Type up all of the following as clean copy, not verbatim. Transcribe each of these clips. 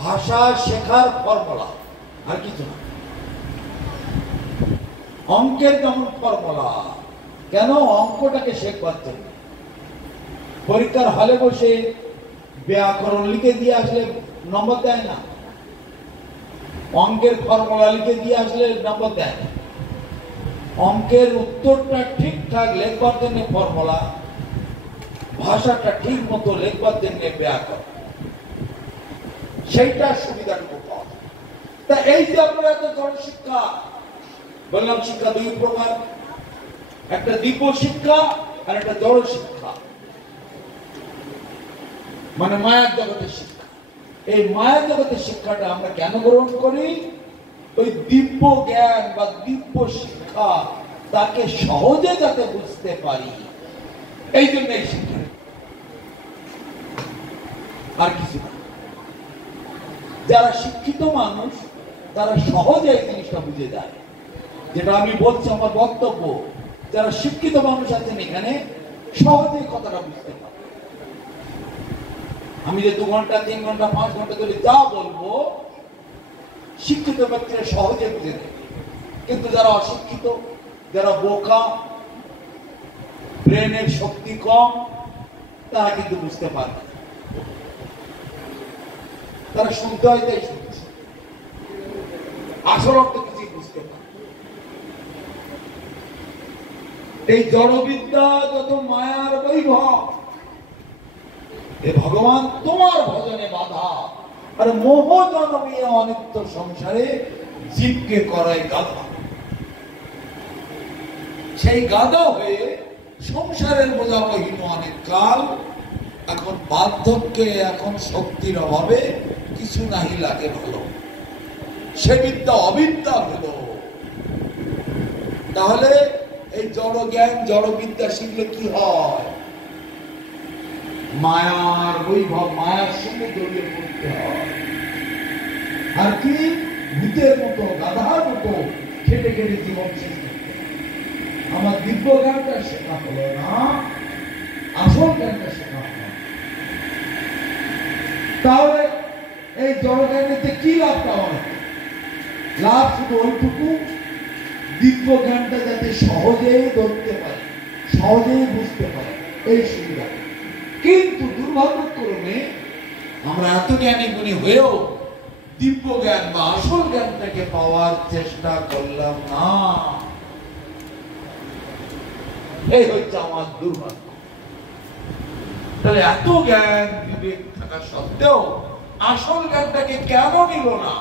ভাষা শেখার ফর্মুলা, আর কিছু না। অঙ্কের যেমন ফর্মুলা, কেন অঙ্কটাকে শেখবার জন্য। পরীক্ষার হলে বসে ব্যাকরণ লিখে দিয়ে আসলে নম্বর দেয় না, অঙ্কের ফর্মুলা লিখে দিয়ে আসলে নম্বর দেয় না। অঙ্কের উত্তরটা ঠিকঠাক লেখবার জন্য ফর্মুলা, ভাষাটা ঠিক মতো লেখবার জন্য ব্যাকরণ, সেইটা সুবিধাটুকু পাওয়া। তা এই যে আমরা এত জড় শিক্ষা বললাম, শিক্ষা দুই প্রকার, একটা দিব্য শিক্ষা আর একটা জড় শিক্ষা, মানে মায়ার জগতের শিক্ষা। এই মায়ার জগতের শিক্ষাটা আমরা কেন গ্রহণ করি? ওই দিব্য জ্ঞান বা দিব্য শিক্ষা তাকে সহজে যাতে বুঝতে পারি, এই জন্য এই শিক্ষা, আর কিছু না। যারা শিক্ষিত মানুষ তারা সহজে এই জিনিসটা বুঝে যায়। যেটা আমি বলছি আমার বক্তব্য, যারা শিক্ষিত মানুষ আছেন এখানে সহজেই কথাটা বুঝতে পারে। আমি যে 2 ঘন্টা 3 ঘন্টা 5 ঘন্টা ধরে যা বলবো, শিক্ষিত ব্যক্তিরা সহজে বুঝে নেবে। কিন্তু যারা অশিক্ষিত, যারা বোকা, ব্রেনের শক্তি কম, তারা কিন্তু বুঝতে পারবে, তারা শুনতে হয় তাই শুনছে, আসল অর্থ কিছুই বুঝতে পারে। এই জড়বিদ্যা যত মায়ার বৈভব, হে ভগবান তোমার ভজনে বাধা, আর মোহ জনমীয় অনিত্য সংসারে জীবকে করায় গাধা। সেই গাধা হয়ে সংসারের বোঝা বহিন অনেক কাল, এখন বার্ধক্যে, এখন শক্তির অভাবে কিছু নাহি লাগে ভালো, সে বিদ্যা অবিদ্যা হলো। তাহলে এই জড় জ্ঞান জড় বিদ্যা শিখলে কি হয়? মায়ার বৈভব, মায়ার সঙ্গে জড়িয়ে পড়তে হয়। আর কি ভূতের মতো, গাধার মতো খেটে খেটে জীবন শেষ করতে। আমার দিব্য জ্ঞানটা শেখা হলো না, আসল জ্ঞানটা শেখা হলো। তাহলে এই জড় জ্ঞানেতে কি লাভ পাওয়া? লাভ শুধু ওইটুকু, দিব্য জ্ঞানটা যাতে সহজেই ধরতে পারে, সহজেই বুঝতে পারে, এই সুবিধা। কিন্তু দুর্ভাগ্যক্রমে আমরা এত জ্ঞানী গুণী হয়েও দিব্য জ্ঞান বা আসল জ্ঞানটাকে পাওয়ার চেষ্টা করলাম না। এই হচ্ছে আমার দুর্ভাগ্য। তাহলে এত জ্ঞান বিবেক থাকা সত্ত্বেও আসল জ্ঞানটাকে কেন নিল না?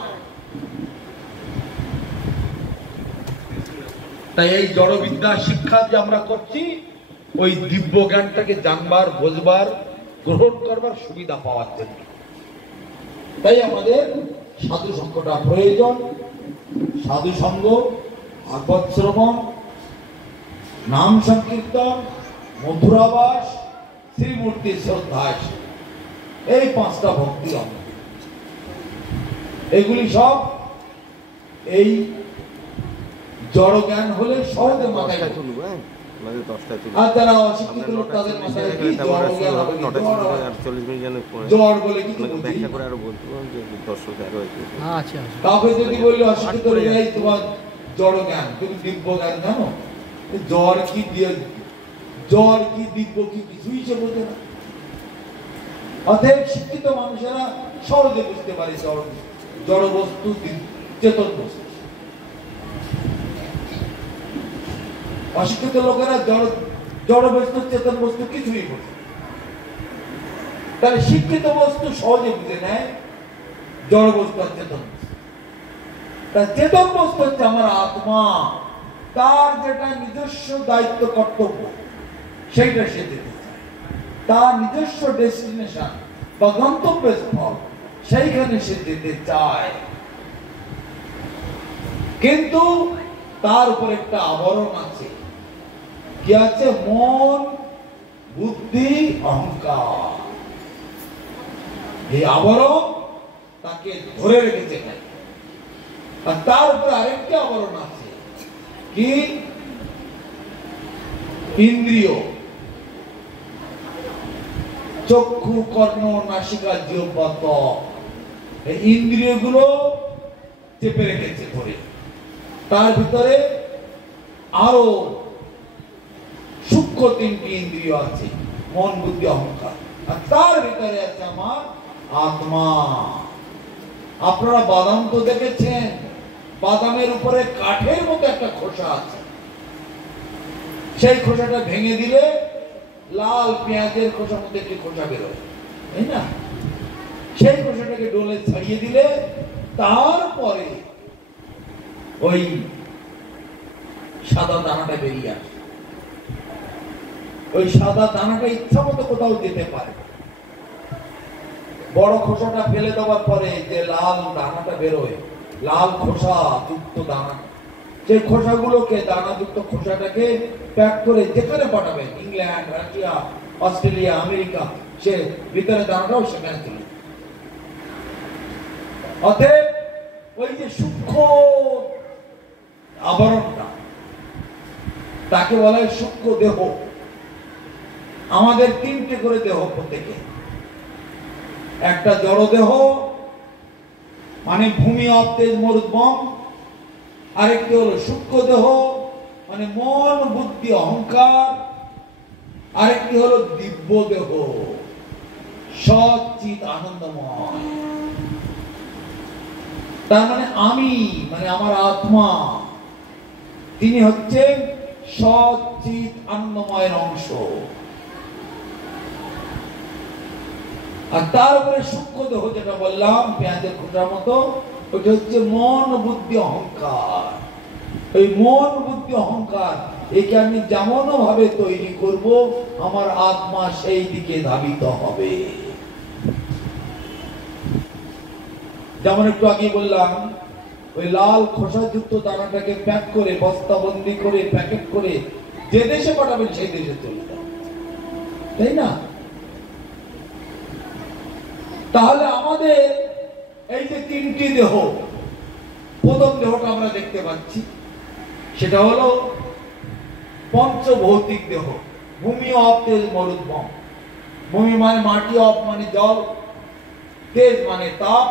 তাই এই জড়বিদ্যা শিক্ষা যে আমরা করছি, ওই দিব্য জ্ঞানটাকে জানবার, বোঝবার, গ্রহণ করবার সুবিধা পাওয়ার জন্য। তাই আমাদের সাধু সঙ্গটা প্রয়োজন। সাধু সঙ্গ, ভাগবত শ্রবণ, নাম সংকীর্তন, মধুরাবাস, শ্রীমূর্তি শ্রদ্ধায়, এই 5টা ভক্তি অঙ্গ। এগুলি সব এই জড় জ্ঞান হলে সহজে মাথায় তুলব। আর যারা অশিক্ষিত লোক তাদের মাথায় কি জড় জ্ঞান হবে, জড় বলে কিছু ব্যাখ্যা করে আরো বলতে দর্শক আরো আচ্ছা। কাউকে যদি বললে অশিক্ষিত লোক তোমার জড় জ্ঞান, তুমি দিব্য জ্ঞান জানো? জ্বর কি দিয়ে, জ্বর কি দিব্য কি কিছুই সে বোঝে না। অতএব শিক্ষিত মানুষেরা সহজে বুঝতে পারে জড় বস্তু, চেতন বস্তু। অশিক্ষিত লোকেরা জড় বস্তু, চেতন বস্তু কিছুই বোঝে। তাহলে শিক্ষিত বস্তু সহজে বুঝে নেয় জড় বস্তু আর চেতন বস্তু। তার চেতন বস্তু হচ্ছে আমার আত্মা, তার যেটা নিজস্ব দায়িত্ব কর্তব্য সেইটা সে যেতে চায়, তার নিজস্ব ডেস্টিনেশন বা গন্তব্যস্থল সেইখানে সে যেতে চায়। কিন্তু তার উপর একটা আবরণ আছে। কি আছে? মন, বুদ্ধি, অহংকার। এই আবরণ তাকে ধরে রেখেছে। আর তার উপরে আরেকটা আবরণ আছে, কি? ইন্দ্রিয়, চক্ষু, কর্ণ, নাসিকা, জিহ্বা, ত্বক। এই ইন্দ্রিয়গুলো চেপে রেখেছে ধরে। তার ভিতরে আরো সূক্ষ্ম তিনটি ইন্দ্রিয় আছে, মন বুদ্ধি অহংকার, আর তার ভিতরে আছে আমার আত্মা। আপনারা বাদাম তো দেখেছেন, বাদামের উপরে কাঠের মতো একটা খোসা আছে, সেই খোসাটা ভেঙে দিলে লাল পেঁয়াজের খোসার মধ্যে একটি খোসা বেরোয়, তাই না? সেই খোসাটাকে ডোলে ছাড়িয়ে দিলে তারপরে ওই সাদা দানাটা বেরিয়ে আসে। ওই সাদা দানাটা ইচ্ছা মতো কোথাও যেতে পারে। বড় খোসাটা ফেলে দেওয়ার পরে যে লাল দানাটা বেরোয়, লাল খোসা যুক্ত দানা, সেই খোসাগুলোকে, দানাযুক্ত খোসাটাকে প্যাক করে যেখানে পাঠাবেন, ইংল্যান্ড, রাশিয়া, অস্ট্রেলিয়া, আমেরিকা, সে ভিতরে দানাটাও সেখানে চলে। অতএব ওই যে সূক্ষ্ম আবরণটা, তাকে বলা হয় সূক্ষ্ম দেহ। আমাদের তিনটে করে দেহ প্রত্যেকে। একটা জড় দেহ মানে ভূমি, অতেজ, মরুদ্গম। আরেকটি হলো সূক্ষ্ম দেহ মানে মন বুদ্ধি অহংকার। আরেকটি হলো দিব্য দেহ, সচ্চিত আনন্দময়। তার মানে আমি, মানে আমার আত্মা, তিনি হচ্ছেন সচ্চিত আনন্দময়ের অংশ। আর তার উপরে সূক্ষ্ম দেহ যেটা বললাম পেঁয়াজের খোসার মতো, ওটা হচ্ছে মন বুদ্ধি অহংকার। এই মন বুদ্ধি অহংকার একে আমি যেমন ভাবে তৈরি করব, আমার আত্মা সেই দিকে ধাবিত হবে। যেমন একটু আগে বললাম, ওই লাল খোসাযুক্ত দানাটাকে প্যাক করে, বস্তাবন্দি করে, প্যাকেট করে যে দেশে পাঠাবেন সেই দেশে চলে যাবে, তাই না? তাহলে আমাদের এই যে তিনটি দেহ, প্রথম দেহটা আমরা দেখতে পাচ্ছি, সেটা হলো পঞ্চভৌতিক দেহ। ভূমি, অপ, তেজ, মরুদ্গম। ভূমি মানে মাটি, অপ মানে জল, তেজ মানে তাপ,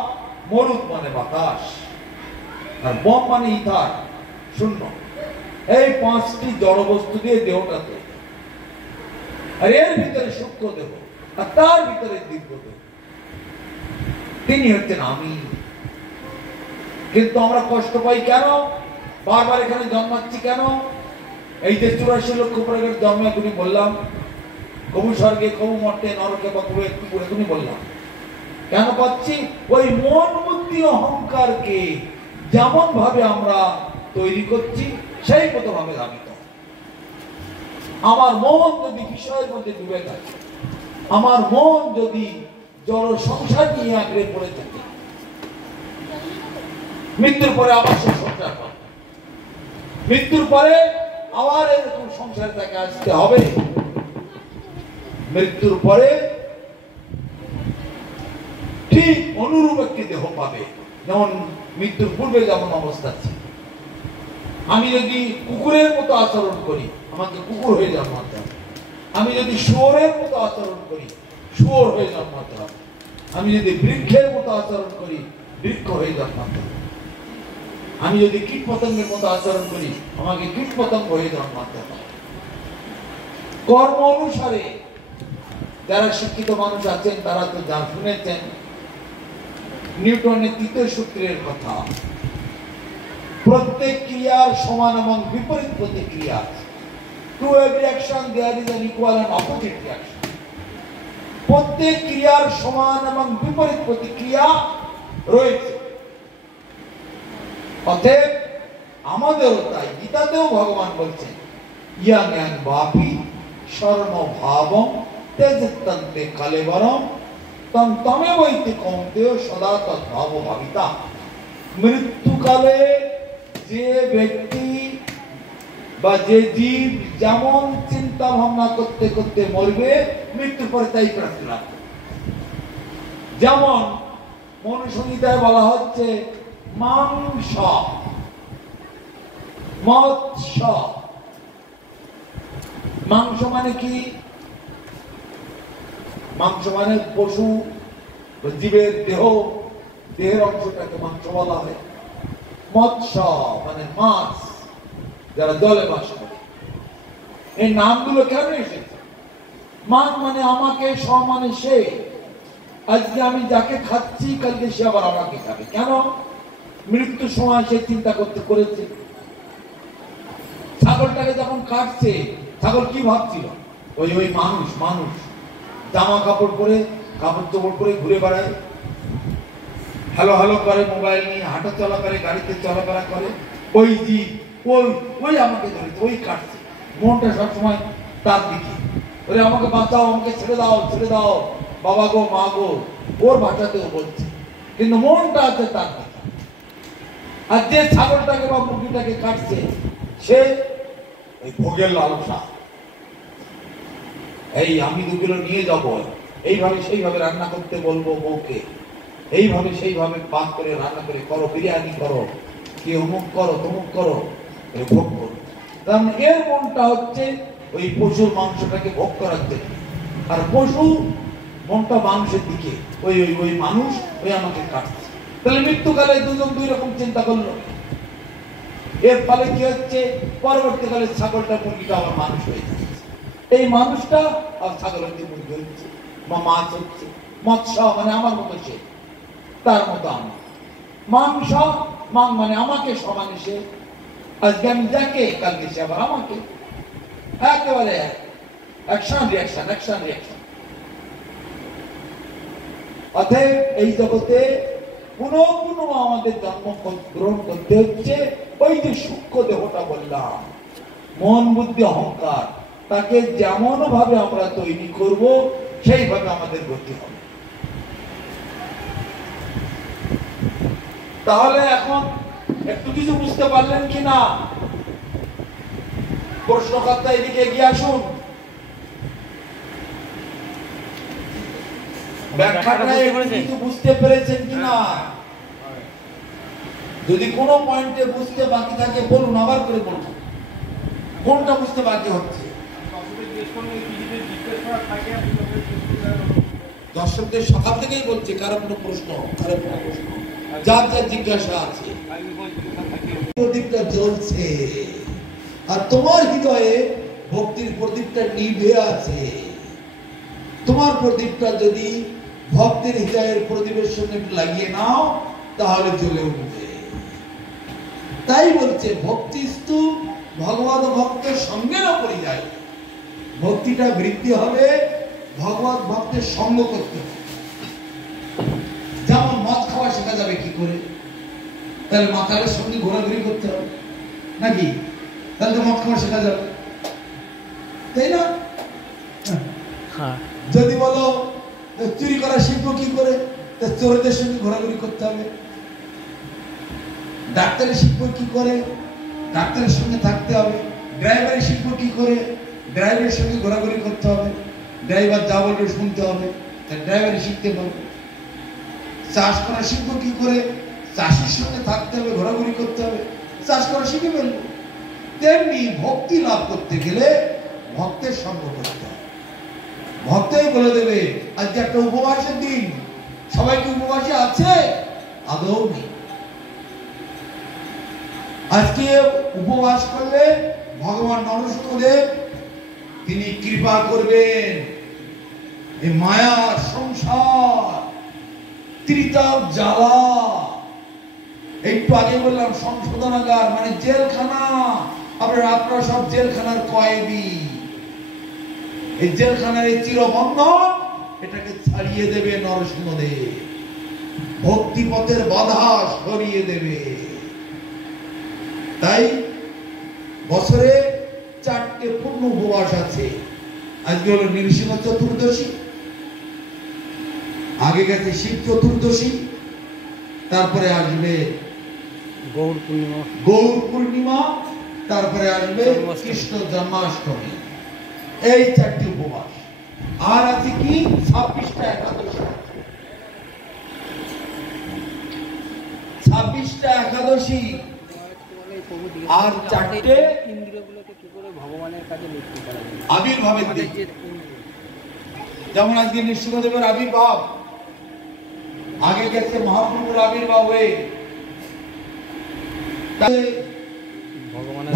মরুদ মানে বাতাস, আর বম মানে ইথার, শূন্য। এই পাঁচটি জড় বস্তু দিয়ে দেহটা তৈরি। আর এর ভিতরে সূক্ষ্ম দেহ, আর তার ভিতরে দিব্য দেহ, তিনি হচ্ছেন আমি। কিন্তু আমরা কষ্ট পাই কেন? বারবার এখানে জন্মাচ্ছি কেন? এই যে 84 লক্ষ প্রকারের জন্ম এখনই বললাম, কবু স্বর্গে, কবু মর্তে, নরকে বা কবু একটু এখনই বললাম। কেন পাচ্ছি? ওই মন বুদ্ধি অহংকারকে যেমন ভাবে আমরা তৈরি করছি, সেই মতো ভাবে ধাবিত। আমার মন যদি বিষয়ের মধ্যে ডুবে থাকে, আমার মন যদি জড় সংসার নিয়ে আঁকড়ে পড়ে থাকে, মৃত্যুর পরে আবার সে সংসার পাবে, মৃত্যুর পরে আবার এরকম সংসার তাকে আসতে হবে। মৃত্যুর পরে ঠিক অনুরূপ একটি দেহ পাবে, যেমন মৃত্যুর পূর্বে যেমন অবস্থা ছিল। আমি যদি কুকুরের মতো আচরণ করি, আমাকে কুকুর হয়ে জন্মাতে হবে। আমি যদি শুয়োরের মতো আচরণ করি, শুয়োর হয়ে জন্মাতে হবে। আমি যদি বৃক্ষের মতো আচরণ করি, বৃক্ষ হয়ে জন্মাতে হবে। আমি যদি কীট পতঙ্গের মতো আচরণ করি, আমাকে কীট পতঙ্গ হয়ে জন্মাতে হবে। কর্ম অনুসারে যারা শিক্ষিত মানুষ আছেন তারা তো যা শুনেছেন নিউটনের তৃতীয় সূত্রের কথা, প্রত্যেক ক্রিয়ার সমান এবং বিপরীত প্রতিক্রিয়া। To every action there is an equal and opposite reaction. প্রত্যেক ক্রিয়ার সমান এবং বিপরীত প্রতিক্রিয়া রয়েছে। অতএব আমাদেরও তাই, গীতাতেও ভগবান বলছেন, ইয়াং ইয়াং বাপি স্বর্ণ ভাবম তেজতন্তে কালেবরম তম তমেবৈতে কৌন্তেয় সদা তদ্ভাব ভাবিতা। মৃত্যুকালে যে ব্যক্তি বা যে জীব যেমন চিন্তা ভাবনা করতে করতে মরবে, মৃত্যুর পরে তাই প্রাপ্তি লাভ করবে। যেমন মনুসংহিতায় বলা হচ্ছে মাংস, মৎস্য। মাংস মানে কি? মাংস মানে পশু জীবের দেহ, দেহের অংশটাকে মাংস বলা হয়। মৎস্য মানে মাছ, যারা জলে বাস করে। এই নামগুলো কেন এসেছে? মান মানে আমাকে, স মানে সে। আজকে আমি যাকে খাচ্ছি কালকে সে আবার আমাকে খাবে। কেন? মৃত্যুর সময় সে চিন্তা করতে করেছে। ছাগলটাকে যখন কাটছে, ছাগল কি ভাবছিল? ওই ওই মানুষ মানুষ জামা কাপড় পরে, কাপড় চোপড় পরে ঘুরে বেড়ায়, হ্যালো হ্যালো করে, মোবাইল নিয়ে হাঁটা চলা করে, গাড়িতে চলাফেরা করে, ওই জীব ওই ওই আমাকে ধরেছে, ওই কাটছে। মনটা সবসময় তার দিকে, ওরে আমাকে বাঁচাও, আমাকে ছেড়ে দাও, ছেড়ে দাও, বাবা গো মা গো, ওর ভাষাতেও বলছে, কিন্তু মনটা আছে তার দিকে। আর যে ছাগলটাকে বা মুরগিটাকে কাটছে, সে ওই ভোগের লালসা, এই আমি 2 কিলো নিয়ে যাবো, এইভাবে সেইভাবে রান্না করতে বলবো বউকে, এইভাবে সেইভাবে পাক করে রান্না করে করো, বিরিয়ানি করো, কি অমুক করো তমুক করো, ভোগ করো। কারণ এর মনটা হচ্ছে ওই পশুর মাংসটাকে ভোগ করার জন্য। আর পশু মনটা মানুষের দিকে, ওই ওই ওই মানুষ ওই আমাকে কাটছে। তাহলে মৃত্যুকালে দুজন 2 রকম চিন্তা করলো। এর ফলে কি হচ্ছে? পরবর্তীকালে ছাগলটা মুরগিটা আবার মানুষ হয়ে যাচ্ছে। এই মানুষটা আর ছাগল হচ্ছে, মুরগি হচ্ছে, বা মাছ হচ্ছে। মৎস্য মানে আমার মতো সে, তার মতো আমি। মাংস মাং মানে আমাকে সমানে সে। আজকে আমি যাকে কালকে সে আবার আমাকে। একেবারে অ্যাকশন রিয়াকশন, অ্যাকশন রিয়াকশন। অতএব এই জগতে পুনঃ পুনঃ আমাদের জন্ম গ্রহণ করতে হচ্ছে। ওই যে সূক্ষ্ম দেহটা বললাম, মন বুদ্ধি অহংকার, তাকে যেমন ভাবে আমরা তৈরি করব সেইভাবে আমাদের গতি হবে। তাহলে এখন একটু কিছু বুঝতে পারলেন কিনা? প্রশ্নকর্তা এদিকে এগিয়ে আসুন। ব্যাখ্যাটা কিছু বুঝতে পেরেছেন কিনা? যদি কোনো পয়েন্টে বুঝতে বাকি থাকে বলুন, আবার করে বলুন কোনটা বুঝতে বাকি হচ্ছে। দর্শকদের সকাল থেকেই বলছে, কারো কোনো প্রশ্ন, যার যার জিজ্ঞাসা আছে। প্রদীপটা জ্বলছে আর তোমার হৃদয়ে ভক্তির প্রদীপটা নিভে আছে। তোমার প্রদীপটা যদি ভক্তের হৃদয়ের প্রদীপের সঙ্গে লাগিয়ে নাও, তাহলে জ্বলে উঠবে। তাই বলছে ভক্তিস্তু ভগবত ভক্তের সঙ্গে না পড়ে যায়। ভক্তিটা বৃদ্ধি হবে ভগবত ভক্তের সঙ্গ করতে হবে। যেমন মদ খাওয়া শেখা যাবে কি করে? তাহলে মাতালের সঙ্গে ঘোরাঘুরি করতে হবে নাকি? তাহলে তো মদ খাওয়া শেখা যাবে, তাই না? যদি বলো চুরি করা শিখবো কি করে, তা চোরদের সঙ্গে ঘোরাঘুরি করতে হবে। ডাক্তারি শিখবো কি করে, ডাক্তারের সঙ্গে থাকতে হবে। ড্রাইভারি শিখবো কি করে, ড্রাইভারের সঙ্গে ঘোরাঘুরি করতে হবে। ড্রাইভার যা বলবে শুনতে হবে, তাই ড্রাইভারি শিখতে পারবে। চাষ করা শিখবো কি করে, চাষের সঙ্গে থাকতে হবে, ঘোরাঘুরি করতে হবে, চাষ করা শিখে ফেলবো। তেমনি ভক্তি লাভ করতে গেলে ভক্তের সঙ্গ করতে হবে। ভক্তই বলে দেবে আজকে একটা উপবাসের দিন, সবাই কি উপবাসে আছে? আদৌ নেই। আজকে উপবাস করলে ভগবান নরসিংহদেব তিনি কৃপা করবেন। এই মায়ার সংসার, ত্রিতাপ জ্বালা, একটু আগে বললাম সংশোধনাগার মানে জেলখানা। আপনারা সব জেলখানার কয়েদি। এই জেলখানার এই চিরবন্ধন এটাকে ছাড়িয়ে দেবে নরসিংহদেব। ভক্তিপথের বাধা সরিয়ে দেবে। তাই বছরে 4টে পূর্ণ উপবাস আছে। আজকে হলো নৃসিংহ চতুর্দশী, আগে গেছে শিব চতুর্দশী, তারপরে আসবে গৌর পূর্ণিমা, তারপরে আসবে কৃষ্ণ জন্মাষ্টমী। এই 4টি উপবাস। আর আছে কি 26টা একাদশী। 26টা একাদশী আর 4টে ইন্দ্রিয়গুলোকে কি করে ভগবানের কাছে লিপ্ত করা যায়। আবির্ভাবের দিন। যেমন আজকে নৃসিংহদেবের আবির্ভাব, আগে গেছে মহাপ্রভুর আবির্ভাব হয়ে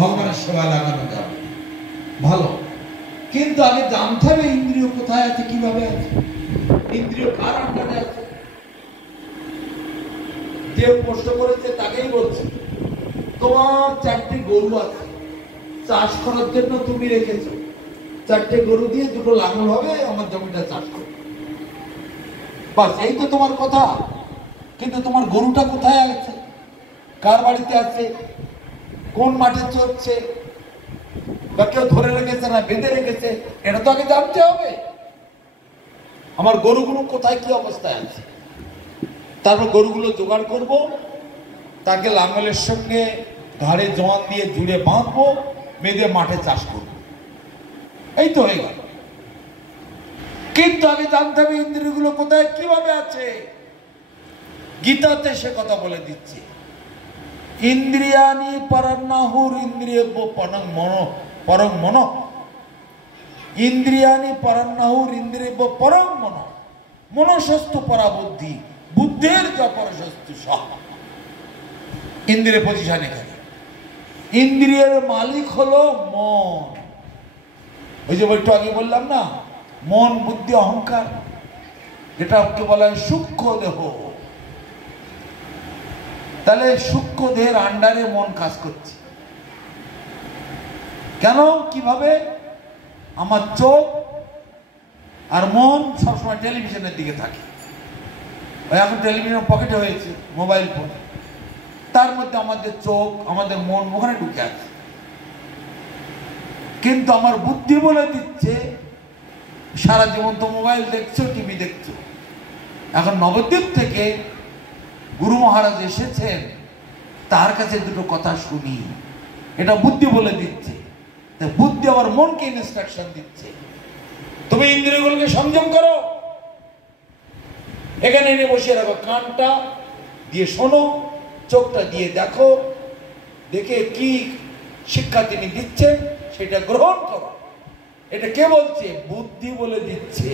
ভগবানের সেবা লাগানো যাবে ভালো, কিন্তু আগে জানতে হবে ইন্দ্রিয় কোথায় আছে, কিভাবে আছে, ইন্দ্রিয় কার আন্ডারে আছে। যে প্রশ্ন করেছে তাকেই বলছে, তোমার 4টি গরু আছে, চাষ করার জন্য তুমি রেখেছো, 4টে গরু দিয়ে 2টো লাঙল হবে, আমার জমিটা চাষ করো, বাস এই তো তোমার কথা। কিন্তু তোমার গরুটা কোথায় আছে, কার বাড়িতে আছে, কোন মাঠে চলছে, বা কেউ ধরে রেখেছে না বেঁধে রেখেছে, এটা তো আগে জানতে হবে। আমার গরুগুলো কোথায় কি অবস্থায় আছে, তারপর গরুগুলো জোগাড় করব, তাকে লাঙ্গলের সঙ্গে ঘাড়ে জোয়ান দিয়ে জুড়ে বাঁধবো, বেঁধে মাঠে চাষ করব, এই তো হয়ে গেল। কিন্তু আগে জানতে হবে ইন্দ্রিয়গুলো কোথায় কিভাবে আছে। গীতাতে সে কথা বলে দিচ্ছে, ইন্দ্রিয়ানি পরন্নাহুর ইন্দ্রিয় পরং মন, ইন্দ্রিয়ানি পরন্নাহুর ইন্দ্রিয় পরং মন, মনসস্তু পরা বুদ্ধি, বুদ্ধের যপরসস্তু সহ। ইন্দ্রিয় পজিশন এখানে, ইন্দ্রিয়ের মালিক হলো মন। ওই যে একটু আগে বললাম না, মন বুদ্ধি অহংকার, এটাকে বলা হয় সূক্ষ্ম দেহ। তাহলে সূক্ষ্ম দেহের আন্ডারে মন কাজ করছে কেন, কিভাবে? আমার চোখ আর মন সবসময় টেলিভিশনের দিকে থাকে। এখন টেলিভিশন পকেটে হয়েছে, মোবাইল ফোন, তার মধ্যে আমাদের চোখ আমাদের মন ওখানে ঢুকে আছে। কিন্তু আমার বুদ্ধি বলে দিচ্ছে সারা জীবন তো মোবাইল দেখছো, টিভি দেখছো। এখন নবদ্বীপ থেকে গুরু মহারাজ এসেছেন, তার কাছে 2টো কথা শুনি, এটা বুদ্ধি বলে দিচ্ছে। বুদ্ধি আবার মনকে ইনস্ট্রাকশন দিচ্ছে, তুমি ইন্দ্রিয়গুলোকে সংযম করো, এখানে এনে বসিয়ে রাখো, কানটা দিয়ে শোনো, চোখটা দিয়ে দেখো, দেখে কি শিক্ষা তিনি দিচ্ছেন সেটা গ্রহণ করো। এটা কে বলছে? বুদ্ধি বলে দিচ্ছে।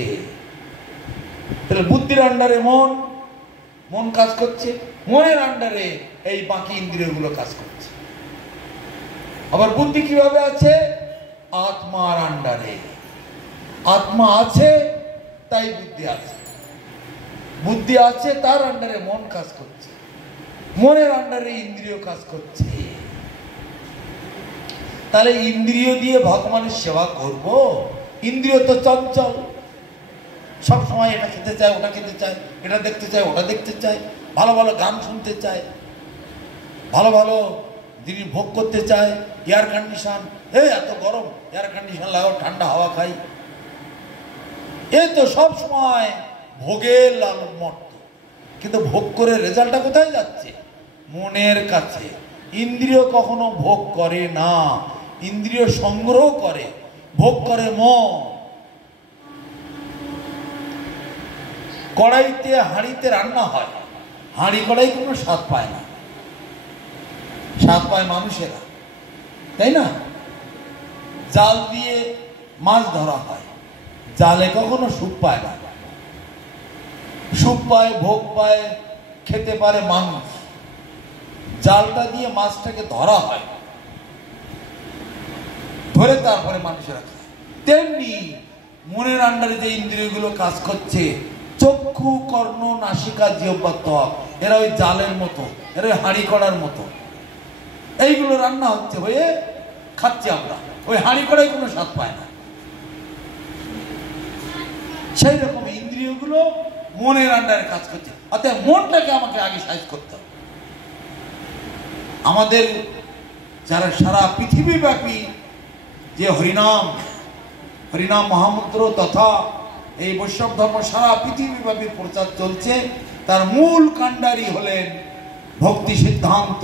তাহলে বুদ্ধির আন্ডারে মন, মন কাজ করছে, মনের আন্ডারে এই বাকি ইন্দ্রিয়গুলো কাজ করছে। আবার বুদ্ধি কিভাবে আছে? আত্মার আন্ডারে। আত্মা আছে তাই বুদ্ধি আছে, বুদ্ধি আছে তার আন্ডারে মন কাজ করছে, মনের আন্ডারে ইন্দ্রিয় কাজ করছে। তাহলে ইন্দ্রিয় দিয়ে ভগবানের সেবা করব? ইন্দ্রিয় তো চঞ্চল, সব সময় এটা খেতে চায়, ওটা খেতে চায়, এটা দেখতে চায়, ওটা দেখতে চায়, ভালো ভালো গান শুনতে চায়, ভালো ভালো জিনিস ভোগ করতে চায়, এয়ার কন্ডিশন, এত গরম এয়ার কন্ডিশন লাগাও, ঠান্ডা হাওয়া খাই, এই তো সব সময় ভোগের লালমত্ত। কিন্তু ভোগ করে রেজাল্টটা কোথায় যাচ্ছে? মনের কাছে। ইন্দ্রিয় কখনো ভোগ করে না, ইন্দ্রিয় সংগ্রহ করে, ভোগ করে মন। কড়াইতে হাঁড়িতে রান্না হয়, হাঁড়ি কড়াই কোনো স্বাদ পায় না, স্বাদ পায় মানুষেরা, তাই না? জাল দিয়ে মাছ ধরা হয়, জালে কখনো সুখ পায় না, সুখ পায়, ভোগ পায়, খেতে পারে মানুষ। জালটা দিয়ে মাছটাকে ধরা হয়, ধরে তারপরে মানুষেরা খায়। তেমনি মনের আন্ডারে যে ইন্দ্রিয়গুলো কাজ করছে, চক্ষু, কর্ণ, নাসিকা, জিহ্বা, ত্বক, এরা ওই জালের মতো, এরা ওই হাঁড়ি কড়ার মতো। এইগুলো রান্না হচ্ছে, হয়ে খাচ্ছি আমরা, ওই হাঁড়ি কড়াই কোনো স্বাদ পায় না। সেই রকম ইন্দ্রিয়গুলো মনের আন্ডারে কাজ করছে। অর্থাৎ মনটাকে আমাকে আগে সাইজ করতে হবে। আমাদের যারা সারা পৃথিবীব্যাপী যে হরিনাম মহামন্ত্র তথা এই বৈষ্ণব ধর্ম সারা পৃথিবীব্যাপী প্রচার চলছে, তার মূল কাণ্ডারি হলেন ভক্তি সিদ্ধান্ত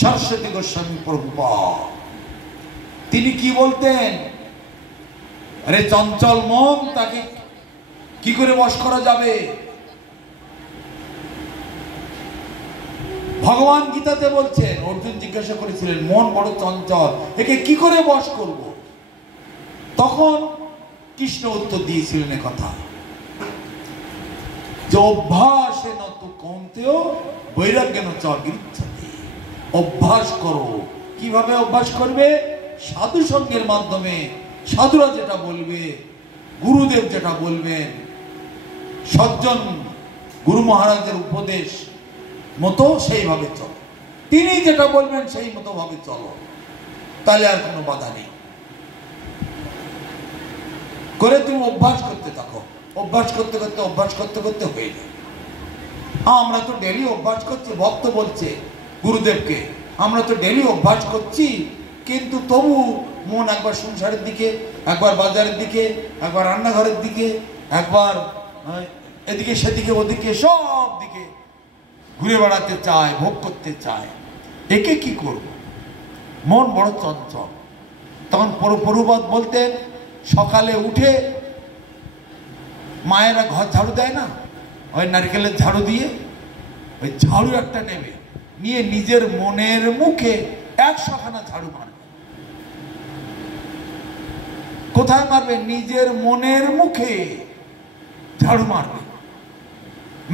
সরস্বতী গোস্বামী প্রভুপাদ। তিনি কি বলতেন? আরে চঞ্চল মন, তাকে কি করে বশ করা যাবে? ভগবান গীতাতে বলছেন, অর্জুন জিজ্ঞাসা করেছিলেন মন বড় চঞ্চল, একে কি করে বশ করব? তখন কৃষ্ণ উত্তর দিয়েছিলেন কথা, যে অভ্যাসে নত কৌন্তেয় বৈরাগ্যেন চ গৃহ্যতে। অভ্যাস করো। কিভাবে অভ্যাস করবে? সাধু সঙ্গের মাধ্যমে। সাধুরা যেটা বলবে, গুরুদেব যেটা বলবেন, সজ্জন গুরু মহারাজের উপদেশ মতো সেইভাবে চলো। তিনি যেটা বলবেন সেই মতো ভাবে চলো, তাহলে আর কোনো বাধা নেই। করে তুমি অভ্যাস করতে থাকো। অভ্যাস করতে করতে অভ্যাস করতে করতে হয়ে যায়। আমরা তো ডেলি অভ্যাস করছি। ভক্ত বলছে গুরুদেবকে, আমরা তো ডেলি অভ্যাস করছি, কিন্তু তবু মন একবার সংসারের দিকে, একবার বাজারের দিকে, একবার রান্নাঘরের দিকে, একবার এদিকে সেদিকে ওদিকে, সব দিকে ঘুরে বেড়াতে চায়, ভোগ করতে চায়। একে কি করব? মন বড় চঞ্চল। তখন প্রভুপাদ বলতেন, সকালে উঠে মায়েরা ঘর ঝাড়ু দেয় না, ওই নারকেলের ঝাড়ু দিয়ে ওই ঝাড়ু একটা নেবে, নিয়ে নিজের মনের মুখে 100খানা ঝাড়ু মারবে। কোথায় মারবে? নিজের মনের মুখে ঝাড়ু মারবে।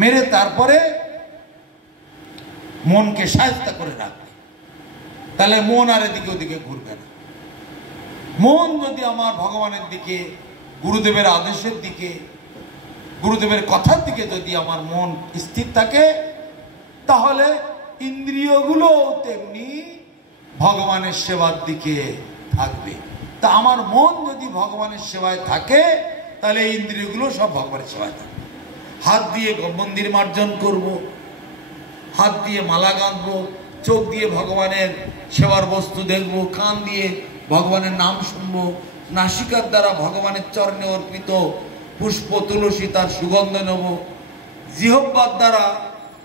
মেরে তারপরে মনকে শায়েস্তা করে রাখবে। তাহলে মন আর এদিকে ওদিকে ঘুরবে না। মন যদি আমার ভগবানের দিকে, গুরুদেবের আদেশের দিকে, গুরুদেবের কথার দিকে যদি আমার মন স্থির থাকে, তাহলে ইন্দ্রিয়গুলো তেমনি ভগবানের সেবার দিকে থাকবে। তা আমার মন যদি ভগবানের সেবায় থাকে, তাহলে ইন্দ্রিয়গুলো সব ভগবানের সেবায় থাকবে। হাত দিয়ে মন্দির মার্জন করব, হাত দিয়ে মালা গাঁথবো, চোখ দিয়ে ভগবানের সেবার বস্তু দেখব, কান দিয়ে ভগবানের নাম শুনবো, নাসিকার দ্বারা ভগবানের চরণে অর্পিত পুষ্প তুলসী তার সুগন্ধ নেব, জিহ্বার দ্বারা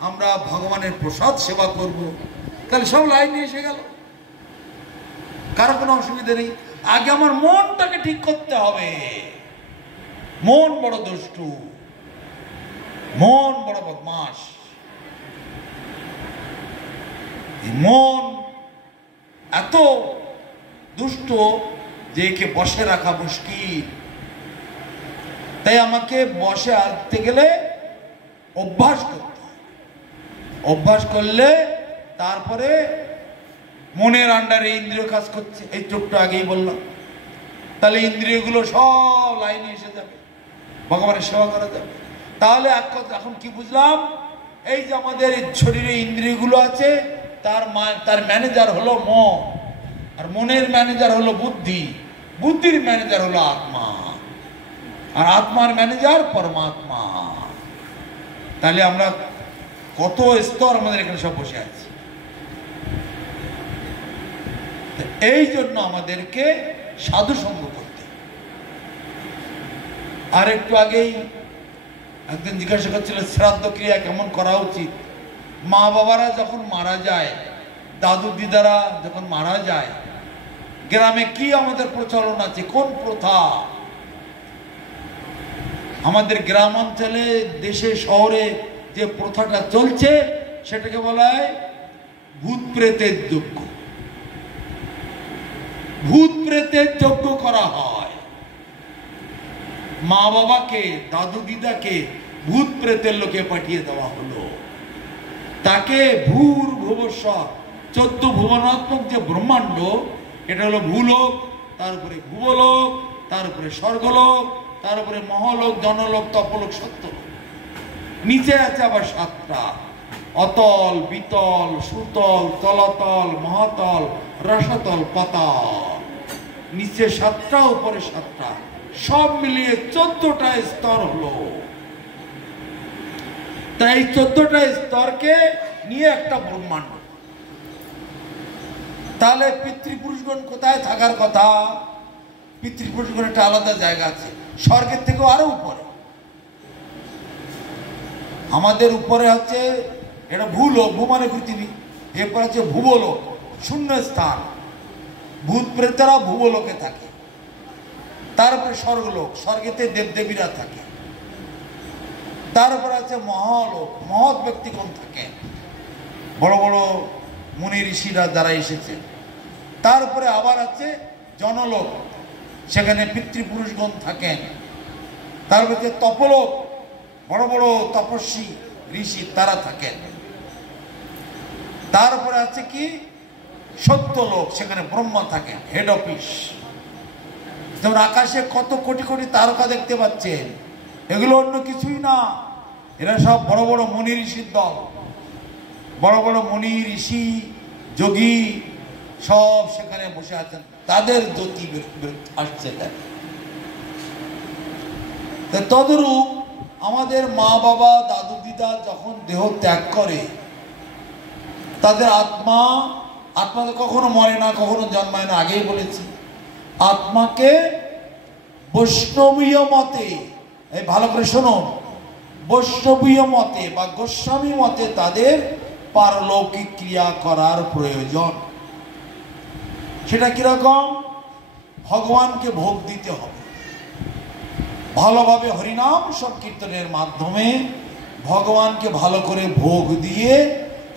আমরা ভগবানের প্রসাদ সেবা করব। তাহলে সব লাইনে এসে গেল, কারো কোনো অসুবিধা নেই। আগে আমার মনটাকে ঠিক করতে হবে। মন বড় দুষ্টু, মন বড় বদমাস। মন এত দুষ্ট যে একে বসে রাখা মুশকিল। তাই আমাকে বসে আনতে গেলে অভ্যাস করতে হয়। অভ্যাস করলে তারপরে মনের আন্ডারে ইন্দ্রিয় কাজ করছে। এই চোখটা আগেই বললাম। তাহলে ইন্দ্রিয়গুলো সব লাইনে এসে যাবে, ভগবানের সেবা করা যাবে। তাহলে এখন কি বুঝলাম? এই যে আমাদের শরীরে ইন্দ্রিয়গুলো আছে, তার ম্যানেজার হলো মন, আর মনের ম্যানেজার হলো বুদ্ধি, বুদ্ধির ম্যানেজার হলো আত্মা, আর আত্মার ম্যানেজার পরমাত্মা। তাহলে আমরা কত স্তর আমাদের এখানে সব বসে আছি। এই জন্য আমাদেরকে সাধু সঙ্গ করতে। আর একটু আগেই একদিন জিজ্ঞাসা করছিল শ্রাদ্ধ ক্রিয়া কেমন করা উচিত। মা বাবারা যখন মারা যায়, দাদু দিদারা যখন মারা যায়, গ্রামে কি আমাদের প্রচলন আছে, কোন প্রথা? আমাদের গ্রাম অঞ্চলে, দেশে, শহরে যে প্রথাটা চলছে সেটাকে বলা হয় ভূত প্রেতের যজ্ঞ। ভূত প্রেতের যজ্ঞ করা হয়। মা বাবাকে, দাদু দিদাকে ভূত প্রেতের লোকে পাঠিয়ে দেওয়া হলো। তাকে ভূর ভুবস্বর, 14 ভুবনাত্মক যে ব্রহ্মাণ্ড, এটা হলো ভূলোক, তার উপরে ভুবলোক, তার উপরে স্বর্গলোক, তার উপরে মহলোক, জনলোক, তপলোক, সত্যলোক। নিচে আছে আবার 7টা: অতল, বিতল, সুতল, তলাতল, মহাতল, রসাতল, পাতাল। নিচে 7টা, উপরে 7টা, সব মিলিয়ে 14টা স্তর হলো। তাই 14টা স্তরকে নিয়ে একটা ব্রহ্মাণ্ড। তাহলে পিতৃপুরুষগণ কোথায় থাকার কথা? পিতৃপুরুষগণ একটা আলাদা জায়গা আছে, স্বর্গের থেকেও আরো উপরে। আমাদের উপরে হচ্ছে এটা ভূলোক, ভূ মানে পৃথিবী, এরপর হচ্ছে ভুবলোক, শূন্য স্থান। ভূত প্রেতেরা ভুবলোকে থাকে। তারপরে স্বর্গলোক, স্বর্গেতে দেবদেবীরা থাকে। তারপরে আছে মহালোক, মহৎ ব্যক্তিগণ থাকেন, বড় বড় মুনি ঋষিরা যারা এসেছে। তারপরে আবার আছে জনলোক, সেখানে পিতৃপুরুষগণ থাকেন। তারপরে তপলোক, বড় বড় তপস্বী ঋষি তারা থাকেন। তারপরে আছে কি সত্যলোক, সেখানে ব্রহ্মা থাকেন, হেড অফিস। যেমন আকাশে কত কোটি কোটি তারকা দেখতে পাচ্ছেন, এগুলো অন্য কিছুই না, এরা সব বড় বড় মুনি ঋষির দল। বড় বড় মুনি ঋষি যোগী সব সেখানে বসে আছেন, তাদের জ্যোতি আসছে। তদরূপ আমাদের মা বাবা দাদু দিদা যখন দেহ ত্যাগ করে, তাদের আত্মা তো কখনো মরে না, কখনো জন্মায় না, আগেই বলেছি। আত্মাকে বৈষ্ণবীয় মতে, এই ভালো করে শুনুন, বৈষ্ণবীয় মতে বা গোস্বামী মতে তাদের পারলৌকিক ক্রিয়া করার প্রয়োজন। সেটা কিরকম? ভগবানকে ভোগ দিতে হবে, ভালোভাবে হরিনাম সংকীর্তনের মাধ্যমে ভগবানকে ভালো করে ভোগ দিয়ে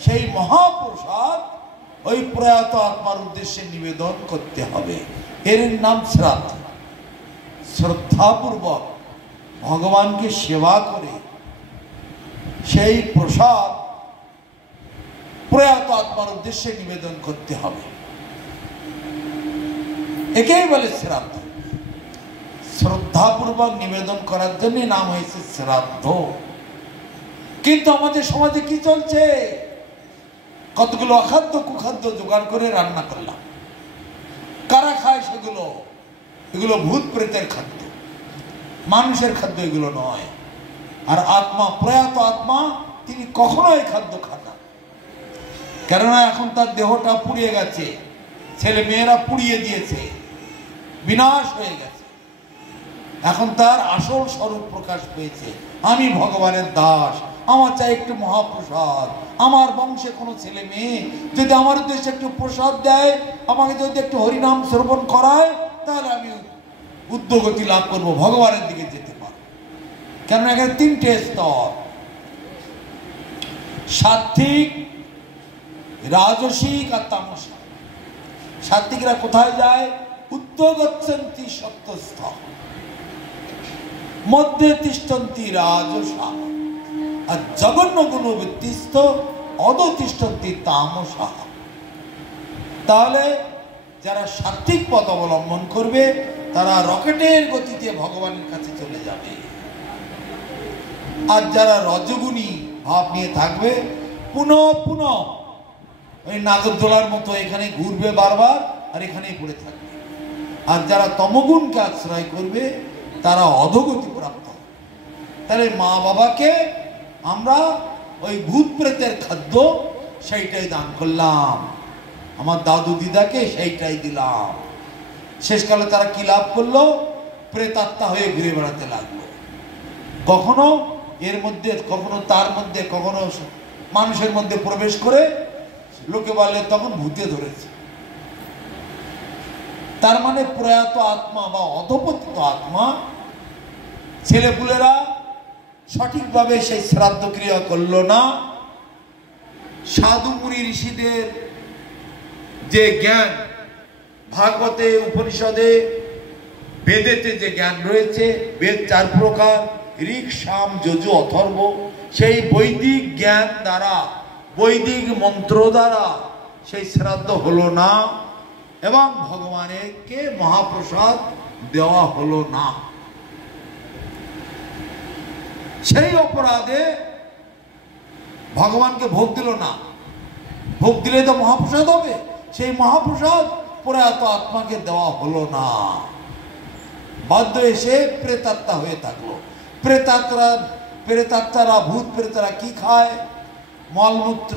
সেই মহাপ্রসাদ ওই প্রয়াত আত্মার উদ্দেশ্যে নিবেদন করতে হবে। এর নাম শ্রাদ্ধ। শ্রদ্ধাপূর্বক ভগবানকে সেবা করে সেই প্রসাদ প্রয়াত আত্মার উদ্দেশ্যে নিবেদন করতে হবে, একেই বলে শ্রাদ্ধ। শ্রদ্ধাপূর্বক নিবেদন করার জন্য নাম হয়েছে শ্রাদ্ধ। কিন্তু আমাদের সমাজে কি চলছে? কতগুলো অখাদ্য কুখাদ্য জোগাড় করে রান্না করলাম, কারা খায় সেগুলো? এগুলো ভূত প্রেতের খাদ্য, মানুষের খাদ্য এগুলো নয়। আর আত্মা, প্রয়াত আত্মা, তিনি কখনো এই খাদ্য খান না, কেননা এখন তার দেহটা পুড়িয়ে গেছে, ছেলে মেয়েরা পুড়িয়ে দিয়েছে, বিনাশ হয়ে গেছে। এখন তার আসল স্বরূপ প্রকাশ পেয়েছে, আমি ভগবানের দাস, আমার চাই একটু মহাপ্রসাদ। আমার বংশে কোনো ছেলে মেয়ে যদি আমার উদ্দেশ্যে একটু প্রসাদ দেয়, আমাকে যদি একটু হরিনাম শ্রবণ করায়, তাহলে আমি উদ্যোগতি লাভ করবো, ভগবানের দিকে যেতে পারবো। কেননা এখানে তিনটে স্তর, সাত্ত্বিক, রাজসিক আর তামসিক। সাত্ত্বিকরা কোথায় যায়? উদ্যোগচ্ছন্তি সত্যস্থ, মধ্যে তিষ্ঠন্তি রাজসা, আর জঘন্য গুণবৃত্তিস্থ অধতিষ্ঠন্তি তামসা। তাহলে যারা সাত্ত্বিক পথ অবলম্বন করবে তারা রকেটের গতিতে ভগবানের কাছে চলে যাবে। আর যারা রজগুণী ভাব নিয়ে থাকবে, পুনঃ পুনঃ ওই নাগরদোলার মতো এখানে ঘুরবে বারবার, আর এখানেই পড়ে থাকবে। আর যারা তমগুণকে আশ্রয় করবে তারা অধোগতি প্রাপ্ত। তাহলে মা বাবাকে আমরা ওই ভূত প্রেতের খাদ্য সেইটাই দান করলাম, আমার দাদু দিদাকে সেইটাই দিলাম। শেষকালে তারা কি লাভ করলো? প্রেতাত্মা হয়ে ঘুরে বেড়াতে লাগলো, কখনো এর মধ্যে, কখনো তার মধ্যে, কখনো মানুষের মধ্যে প্রবেশ করে লোকে বলে তখন ভূতে ধরেছে। তার মানে প্রয়াত আত্মা বা অধপতিত আত্মা, ছেলেপুলেরা সঠিকভাবে সেই শ্রাদ্ধ ক্রিয়া করলো না। সাধু মুনি ঋষিদের যে জ্ঞান, ভাগবতে, উপনিষদে, বেদেতে যে জ্ঞান রয়েছে, বেদ 4 প্রকার, ঋক, সাম, যজু, অথর্ব, সেই বৈদিক জ্ঞান দ্বারা, বৈদিক মন্ত্র দ্বারা সেই শ্রাদ্ধ হলো না এবং ভগবানকে মহাপ্রসাদ দেওয়া হলো না। সেই অপরাধে ভগবানকে ভোগ দিল না। ভোগ দিলে তো মহাপ্রসাদ হবে, সেই মহাপ্রসাদ প্রয়াত আত্মাকে দেওয়া হলো না। বাধ্য এসে প্রেতাত্মা হয়ে থাকলো। প্রেতাত্মারা, ভূত প্রেতারা কি খায়? মলমূত্র,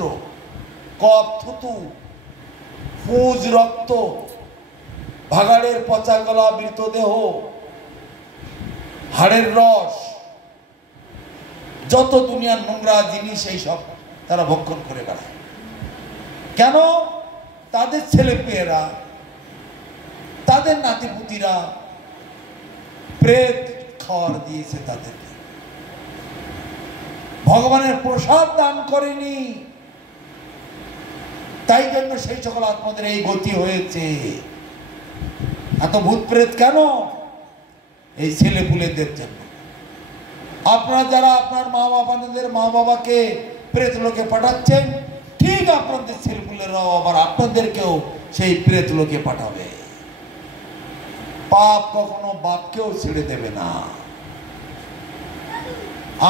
কফ, থুতু, পুঁজ, রক্ত, ভাগাড়ের পচা গলা মৃতদেহ, হাড়ের রস, যত দুনিয়ার নোংরা জিনিস, এই সব তারা ভক্ষণ করে বেড়ায়। কেন? তাদের ছেলে মেয়েরা, তাদের নাতিপুতিরা প্রেত খাওয়ার দিয়েছে তাদেরকে, ভগবানের প্রসাদ দান করেনি। তাই জন্য সেই সকল আত্মাদের এই গতি হয়েছে। এত ভূত প্রেত কেন? এই ছেলে পুলেদের জন্য। আপনারা যারা আপনার আপনাদের মা বাবাকে প্রেত লোকে পাঠাচ্ছেন, ঠিক আপনাদের ছেলেপুলেরাও আবার আপনাদেরকেও সেই প্রেত লোকে পাঠাবে। পাপ কখনো বাপকেও ছেড়ে দেবে না।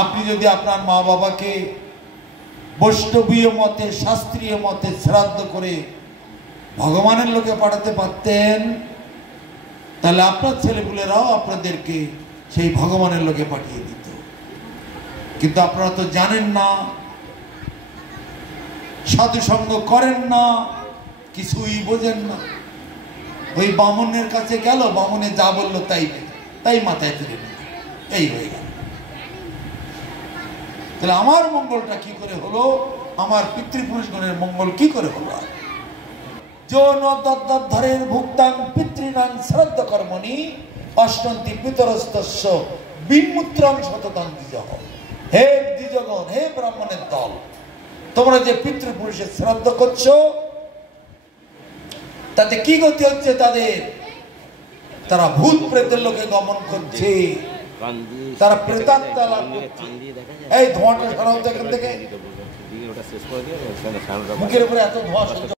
আপনি যদি আপনার মা বাবাকে বৈষ্ণবীয় মতে, শাস্ত্রীয় মতে শ্রাদ্ধ করে ভগবানের লোকে পাঠাতে পারতেন, তাহলে আপনার ছেলেপুলেরাও আপনাদেরকে সেই ভগবানের লোকে পাঠিয়ে দিত। কিন্তু আপনারা তো জানেন না, সাধু সঙ্গ করেন না, কিছুই বোঝেন না। ওই বামনের কাছে গেল, বামনে যা বললো তাই মাথায় তুলে নিল, এই হয়ে গেল। তাহলে আমার মঙ্গলটা কি করে হলো? আমার পিতৃপুরুষগণের মঙ্গল কি করে হলো? যৌন দদ্দদ্ধরের ভুক্তাং পিতৃণাং শ্রাদ্ধ কর্মণি অষ্টন্তি পিতরস্তস্য বিমূত্রাং শততাং দ্বিজঃ। হে দ্বিজগণ, হে ব্রাহ্মণের দল, তোমরা যে পিতৃপুরুষের শ্রাদ্ধ করছো, তাতে কি গতি হচ্ছে তাদের? তারা ভূত প্রেতের লোকে গমন করছে, তারা প্রেতাত্মা লাভ করছে। এই ধোঁয়াটা সরাও তো এখান থেকে, মুখের উপরে এত ধোঁয়া